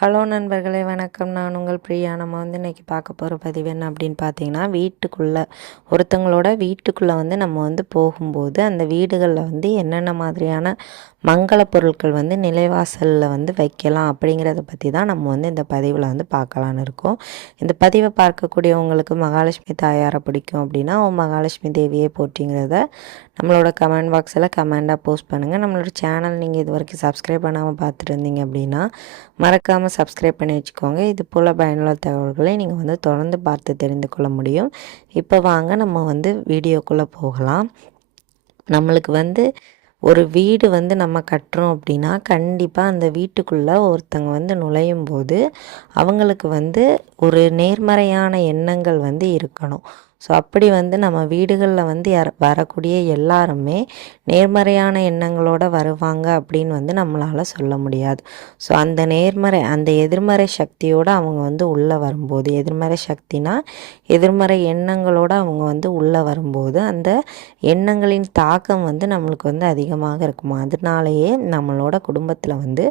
Hello நண்பர்களே வணக்கம். நான் உங்கள் பிரியா. நம்ம வந்து இன்றைக்கி பார்க்க போகிற பதிவு என்ன அப்படின்னு பார்த்தீங்கன்னா வீட்டுக்குள்ளே ஒருத்தங்களோட வீட்டுக்குள்ளே வந்து நம்ம வந்து போகும்போது அந்த வீடுகளில் வந்து என்னென்ன மாதிரியான மங்கள பொருட்கள் வந்து நிலைவாசலில் வந்து வைக்கலாம் அப்படிங்கிறத பற்றி தான் நம்ம வந்து இந்த பதிவில் வந்து பார்க்கலான்னு இருக்கோம். இந்த பதிவை பார்க்கக்கூடியவங்களுக்கு மகாலட்சுமி தாயாரை பிடிக்கும் அப்படின்னா ஓ மகாலட்சுமி தேவியே போட்டிங்கிறத நம்மளோட கமெண்ட் பாக்ஸில் கமெண்டாக போஸ்ட் பண்ணுங்கள் நம்மளோட சேனல் நீங்கள் இது வரைக்கும் சப்ஸ்கிரைப் பண்ணாமல் பார்த்துட்டு இருந்தீங்க அப்படின்னா மறக்காமல் சப்ஸ்கிரைப் பண்ணி வச்சுக்கோங்க. இது போல் பயனுள்ள தகவல்களை நீங்கள் வந்து தொடர்ந்து பார்த்து தெரிந்து கொள்ள முடியும். இப்போ வாங்க நம்ம வந்து வீடியோக்குள்ளே போகலாம். நம்மளுக்கு வந்து ஒரு வீடு வந்து நம்ம கட்டுறோம் அப்படின்னா கண்டிப்பாக அந்த வீட்டுக்குள்ளே ஒருத்தங்க வந்து நுழையும் போது அவங்களுக்கு வந்து ஒரு நேர்மறையான எண்ணங்கள் வந்து இருக்கணும். ஸோ அப்படி வந்து நம்ம வீடுகளில் வந்து யார் வரக்கூடிய எல்லாருமே நேர்மறையான எண்ணங்களோடு வருவாங்க அப்படின்னு வந்து நம்மளால் சொல்ல முடியாது. ஸோ அந்த நேர்மறை அந்த எதிர்மறை சக்தியோடு அவங்க வந்து உள்ளே வரும்போது எதிர்மறை சக்தினா எதிர்மறை எண்ணங்களோடு அவங்க வந்து உள்ளே வரும்போது அந்த எண்ணங்களின் தாக்கம் வந்து நம்மளுக்கு வந்து அதிகமாக இருக்கும்? அதனாலேயே நம்மளோட குடும்பத்தில் வந்து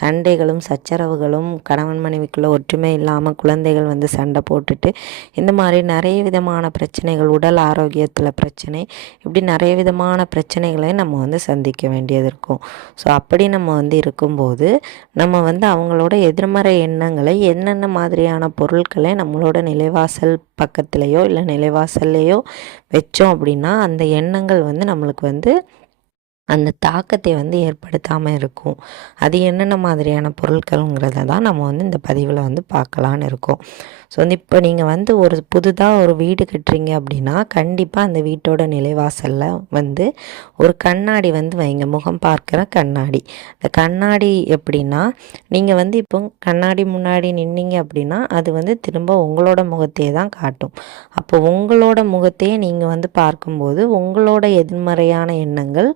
சண்டைகளும் சச்சரவுகளும் கணவன் மனைவிக்குள்ளே ஒற்றுமை இல்லாமல் குழந்தைகள் வந்து சண்டை போட்டுட்டு இந்த மாதிரி நிறைய விதமான பிரச்சனைகள் உடல் ஆரோக்கியத்தில் பிரச்சனை இப்படி நிறைய விதமான பிரச்சனைகளை நம்ம வந்து சந்திக்க வேண்டியது இருக்கும். ஸோ அப்படி நம்ம வந்து இருக்கும்போது நம்ம வந்து அவங்களோட எதிர்மறை எண்ணங்களை என்னென்ன மாதிரியான பொருட்களை நம்மளோட நிலைவாசல் பக்கத்துலேயோ இல்லை நிலைவாசல்லையோ வச்சோம் அப்படின்னா அந்த எண்ணங்கள் வந்து நம்மளுக்கு வந்து அந்த தாக்கத்தை வந்து ஏற்படுத்தாமல் இருக்கும். அது என்னென்ன மாதிரியான பொருட்களுங்கிறத தான் நம்ம வந்து இந்த பதிவில் வந்து பார்க்கலான்னு இருக்கோம். ஸோ வந்து இப்போ நீங்கள் வந்து ஒரு புதுதாக ஒரு வீடு கட்டுறீங்க அப்படின்னா கண்டிப்பாக அந்த வீட்டோட நிலைவாசலில் வந்து ஒரு கண்ணாடி வந்து வைங்க. முகம் பார்க்குற கண்ணாடி. இந்த கண்ணாடி எப்படின்னா நீங்கள் வந்து இப்போ கண்ணாடி முன்னாடி நின்னீங்க அப்படின்னா அது வந்து திரும்ப உங்களோட முகத்தையே தான் காட்டும். அப்போ உங்களோட முகத்தையே நீங்கள் வந்து பார்க்கும்போது உங்களோட எதிர்மறையான எண்ணங்கள்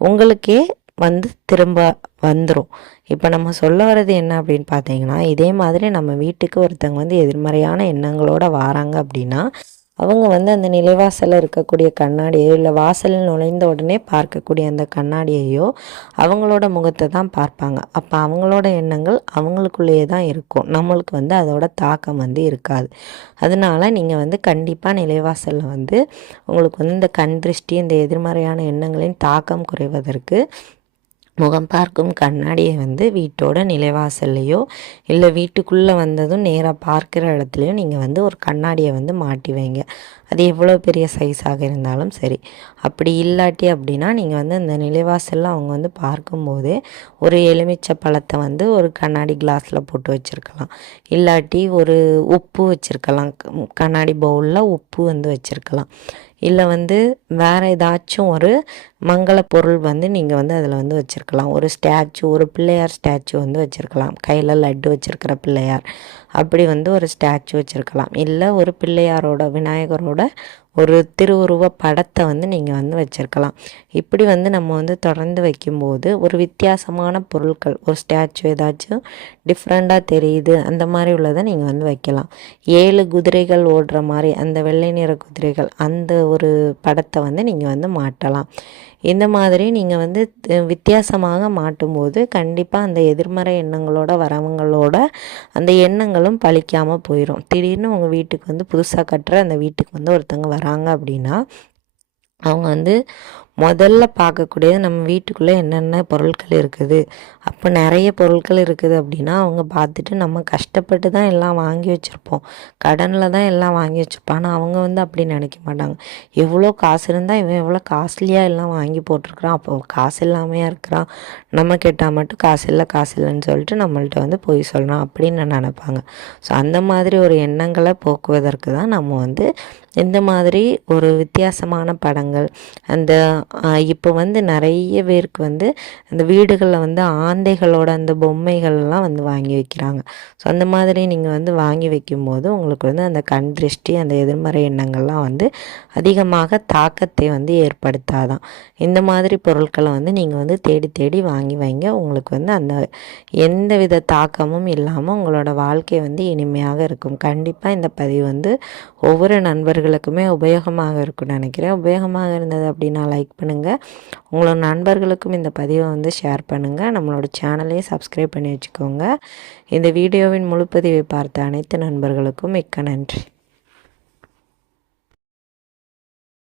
உங்களுக்கே வந்து திரும்ப வந்துடும் இப்போ நம்ம சொல்ல வர்றது என்ன அப்படின்னு பார்த்தீங்கன்னா இதே மாதிரி நம்ம வீட்டுக்கு ஒருத்தவங்க வந்து எதிர்மறையான எண்ணங்களோடு வராங்க அப்படின்னா அவங்க வந்து அந்த நிலைவாசலில் இருக்கக்கூடிய கண்ணாடியோ இல்லை வாசலில் நுழைந்த உடனே பார்க்கக்கூடிய அந்த கண்ணாடியையோ அவங்களோட முகத்தை தான் பார்ப்பாங்க. அப்போ அவங்களோட எண்ணங்கள் அவங்களுக்குள்ளேயே தான் இருக்கும். நம்மளுக்கு வந்து அதோட தாக்கம் வந்து இருக்காது. அதனால நீங்கள் வந்து கண்டிப்பாக நிலைவாசலில் வந்து உங்களுக்கு வந்து இந்த கண் திருஷ்டி இந்த எதிர்மறையான எண்ணங்களின் தாக்கம் குறைவதற்கு முகம் பார்க்கும் கண்ணாடியை வந்து வீட்டோட நிலைவாசல்லையோ இல்லை வீட்டுக்குள்ளே வந்ததும் நேராக பார்க்குற இடத்துலையோ நீங்கள் வந்து ஒரு கண்ணாடியை வந்து மாட்டி வைங்க. அது எவ்வளோ பெரிய சைஸாக இருந்தாலும் சரி. அப்படி இல்லாட்டி அப்படின்னா நீங்கள் வந்து அந்த நிலைவாசலில் அவங்க வந்து பார்க்கும்போதே ஒரு எலுமிச்சை பழத்தை வந்து ஒரு கண்ணாடி கிளாஸில் போட்டு வச்சுருக்கலாம். இல்லாட்டி ஒரு உப்பு வச்சுருக்கலாம். கண்ணாடி பவுலில் உப்பு வந்து வச்சுருக்கலாம். இல்லை வந்து வேறு ஏதாச்சும் ஒரு மங்கள பொருள் வந்து நீங்கள் வந்து அதில் வந்து வச்சுருக்கலாம். ஒரு ஸ்டாச்சு ஒரு பிள்ளையார் ஸ்டாச்சு வந்து வச்சுருக்கலாம். கையில் லட்டு வச்சுருக்கிற பிள்ளையார். அப்படி வந்து ஒரு ஸ்டாச்சு வச்சுருக்கலாம். இல்லை ஒரு பிள்ளையாரோட விநாயகரோட ஒரு திருவுருவ படத்தை வந்து நீங்கள் வந்து வச்சுருக்கலாம். இப்படி வந்து நம்ம வந்து தொடர்ந்து வைக்கும்போது ஒரு வித்தியாசமான பொருட்கள் ஒரு ஸ்டாச்சு ஏதாச்சும் டிஃப்ரெண்ட்டாக தெரியுது அந்த மாதிரி உள்ளதை நீங்கள் வந்து வைக்கலாம். ஏழு குதிரைகள் ஓடுற மாதிரி அந்த வெள்ளை நிற குதிரைகள் அந்த ஒரு படத்தை வந்து நீங்கள் வந்து மாட்டலாம். இந்த மாதிரி நீங்கள் வந்து வித்தியாசமாக மாட்டும்போது கண்டிப்பாக அந்த எதிர்மறை எண்ணங்களோட வரவங்களோட அந்த எண்ணங்களும் பழிக்காமல் போயிடும் திடீர்னு உங்கள் வீட்டுக்கு வந்து புதுசாக கட்டுற அந்த வீட்டுக்கு வந்து ஒருத்தவங்க வராங்க அப்படின்னா அவங்க வந்து முதல்ல பார்க்கக்கூடியது நம்ம வீட்டுக்குள்ளே என்னென்ன பொருட்கள் இருக்குது. அப்போ நிறைய பொருட்கள் இருக்குது அப்படின்னா அவங்க பார்த்துட்டு நம்ம கஷ்டப்பட்டு தான் எல்லாம் வாங்கி வச்சுருப்போம். கடனில் தான் எல்லாம் வாங்கி வச்சுருப்போம். ஆனால் அவங்க வந்து அப்படி நினைக்க மாட்டாங்க. எவ்வளோ காசு இருந்தால் இவன் எவ்வளோ காஸ்ட்லியாக எல்லாம் வாங்கி போட்டிருக்கிறான். அப்போ காசு இல்லாமையாக இருக்கிறான். நம்ம கேட்டால் மட்டும் காசு இல்லை காசு இல்லைன்னு சொல்லிட்டு நம்மள்ட்ட வந்து போய் சொல்கிறான் அப்படின்னு நினைப்பாங்க. ஸோ அந்த மாதிரி ஒரு எண்ணங்களை போக்குவதற்கு தான் நம்ம வந்து இந்த மாதிரி ஒரு வித்தியாசமான படங்கள் அந்த இப்போ வந்து நிறைய பேருக்கு வந்து அந்த வீடுகளில் வந்து ஆந்தைகளோட அந்த பொம்மைகள்லாம் வந்து வாங்கி வைக்கிறாங்க. ஸோ அந்த மாதிரி நீங்கள் வந்து வாங்கி வைக்கும்போது உங்களுக்கு வந்து அந்த கண் திருஷ்டி அந்த எதிர்மறை எண்ணங்கள்லாம் வந்து அதிகமாக தாக்கத்தை வந்து ஏற்படுத்தாதான். இந்த மாதிரி பொருட்களை வந்து நீங்கள் வந்து தேடி தேடி வாங்கி வைங்க. உங்களுக்கு வந்து அந்த எந்த வித தாக்கமும் இல்லாமல் உங்களோட வாழ்க்கை வந்து இனிமையாக இருக்கும். கண்டிப்பாக இந்த பதிவு வந்து ஒவ்வொரு நண்பர்களுக்குமே உபயோகமாக இருக்கும்னு நினைக்கிறேன். உபயோகமாக இருந்தது அப்படின்னா லைக் பண்ணுங்கள் உங்களோட நண்பர்களுக்கும் இந்த பதிவை வந்து ஷேர் பண்ணுங்கள் நம்மளோட சேனலையும் சப்ஸ்கிரைப் பண்ணி வச்சுக்கோங்க. இந்த வீடியோவின் முழுப்பதிவை பார்த்த அனைத்து நண்பர்களுக்கும் மிக்க நன்றி.